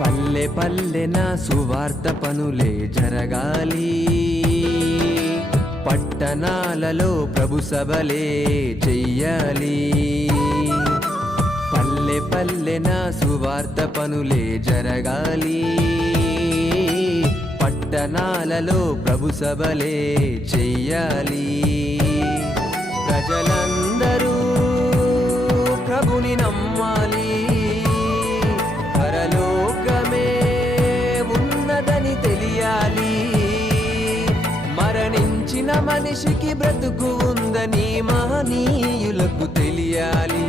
పల్లె పల్లెన సువార్త పనులే జరగాలి, పట్టణాలలో ప్రభు సభలే చెయ్యాలి. పల్లె పల్లెన సువార్త పనులే జరగాలి, పట్టణాలలో ప్రభు సభలే చెయ్యాలి. ప్రజలందరూ ప్రభుని నమ్మాలి, పరలోకమే ఉన్నదని తెలియాలి. మరణించిన మనిషికి బ్రతుకు ఉందని మహనీయులకు తెలియాలి.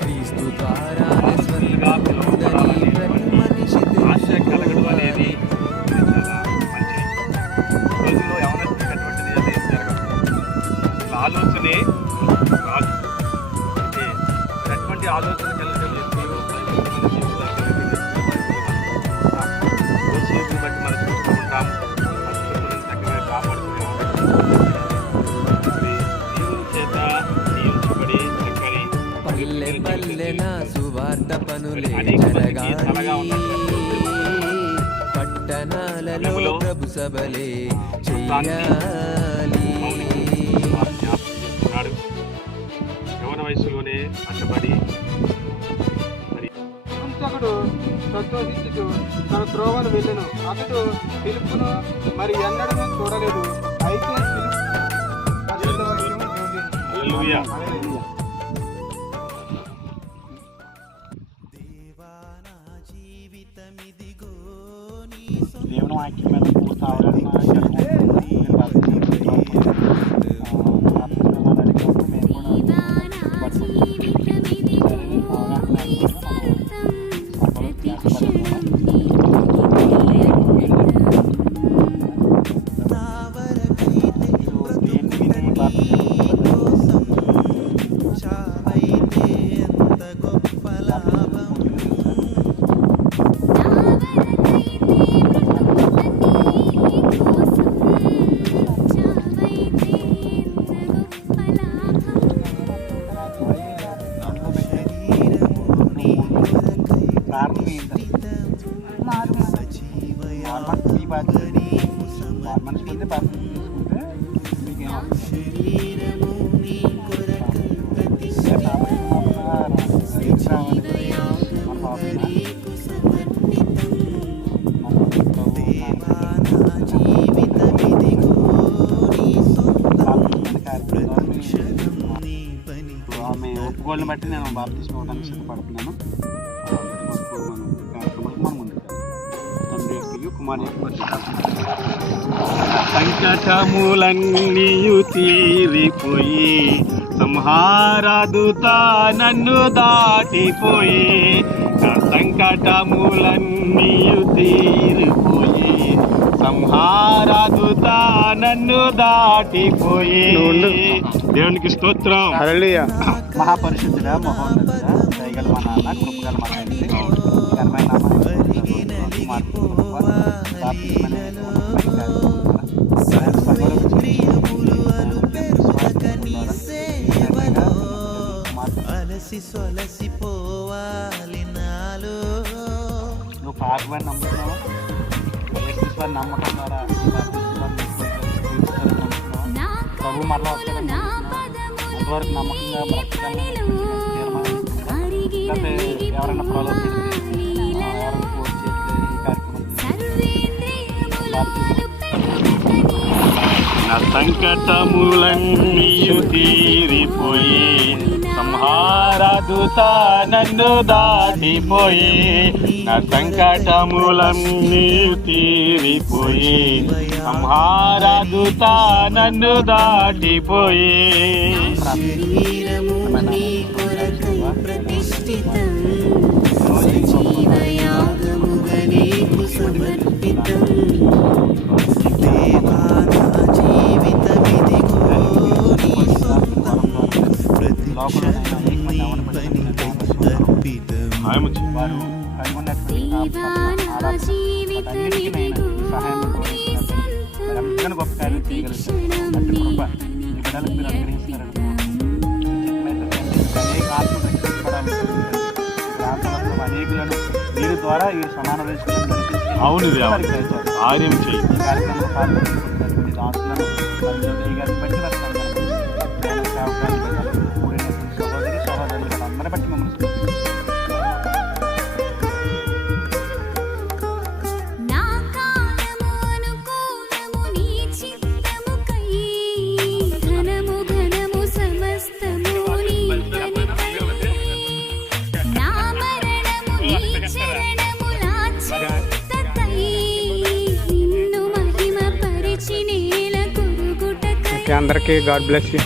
క్రీస్తు ద్వారా స్వర్గం ఉందని ప్రతి మనిషి తెలుసుకోవాలి. ఆలోచనే రాదు. అంటే అటువంటి ఆలోచన కలిగిన బట్టి మనం చూసుకుంటాం, చక్కగా కాపాడుకునే దేవుని చేత నియమించబడి చక్కని పల్లె పల్లెన సువార్త పనులే జరగాలి, పట్టణాలలో ప్రభు సభలే చెయ్యాలి. యవన వయసులోనే కష్టపడి హింసకుడు సంతోషించుచు తన త్రోవను వెళ్ళెను. అతడు పిలుపును మరి ఎన్నడూ చూడలేదు. అయితే హల్లెలూయా. దేవుని వాక్యం మీద పూర్తి అవగాహన ఒప్పుకోళ్ళని బట్టి నేను బాప్తిస్మం అవడానికి సిద్ధపడుతున్నాను. మనం ముందుకు తండ్రి యొక్క కుమార్ సంకటములన్నీయు తీరిపోయి సంహారదుత నన్ను దాటిపోయి, నా సంకటములన్నీయు తీరిపోయి సంహారదుత నన్ను దాటిపోయి. దేవునికి స్తోత్రం. హల్లెలూయా. మహాపరిశుద్ధుడా, మహోన్నతుడా, దయగల మా నాన్న, కృపగల మా తండ్రి, ఘనమైన నువ్వు పాపని నమ్ముతున్నావా? యేసుని నమ్మకం ద్వారా ప్రభు మరలా వస్తాడని అంతవరకు నమ్మకంగా బ్రతకాలని ఎవరైనా ప్రలోభిస్తే ఎవరైనా పోస్ట్ చేస్తే ఈ కార్యక్రమం నా సంకటములన్నీయు తీరిపోయి సంహారదుత నన్ను దాటిపోయి, నా సంకటములన్నీయు తీరిపోయి సంహారదుత నన్ను దాటిపోయి. వారు కలిగి ఉన్నటువంటి సహాయం గొప్ప కార్యం చేయగలుగుతారు. అట్టి కృప ఈ బిడ్డలకు మీరు అనుగ్రహిస్తున్నారని అనేక ఆత్మలు రక్షించబడాలి. గ్రామాలలో అనేకులను మీరు ద్వారా ఈ సమాన వయస్కులను దర్శించి అవును దేవా. వారికి దయచేస్తారు. కార్యం చేయి. ఈ కార్యక్రమంలో పాల్గొంటున్నటువంటి దాసులను మరియు జ్యోతి గారిని బట్టి వారి సంఘాలను సేవకులను బట్టి కూడినటువంటి సహోదరి సహోదరులు అందరి బట్టి మమ్మల్ని నా కాలము అనుకూలము నీ చిత్తముకై ఘనము ఘనము సమస్తము నీ పనికై నా మరణము నీ చరణములా చింతకై నిన్ను మహిమ పరిచి నేల కొరుగుటకై అందరికీ గాడ్ బ్లెస్ యూ.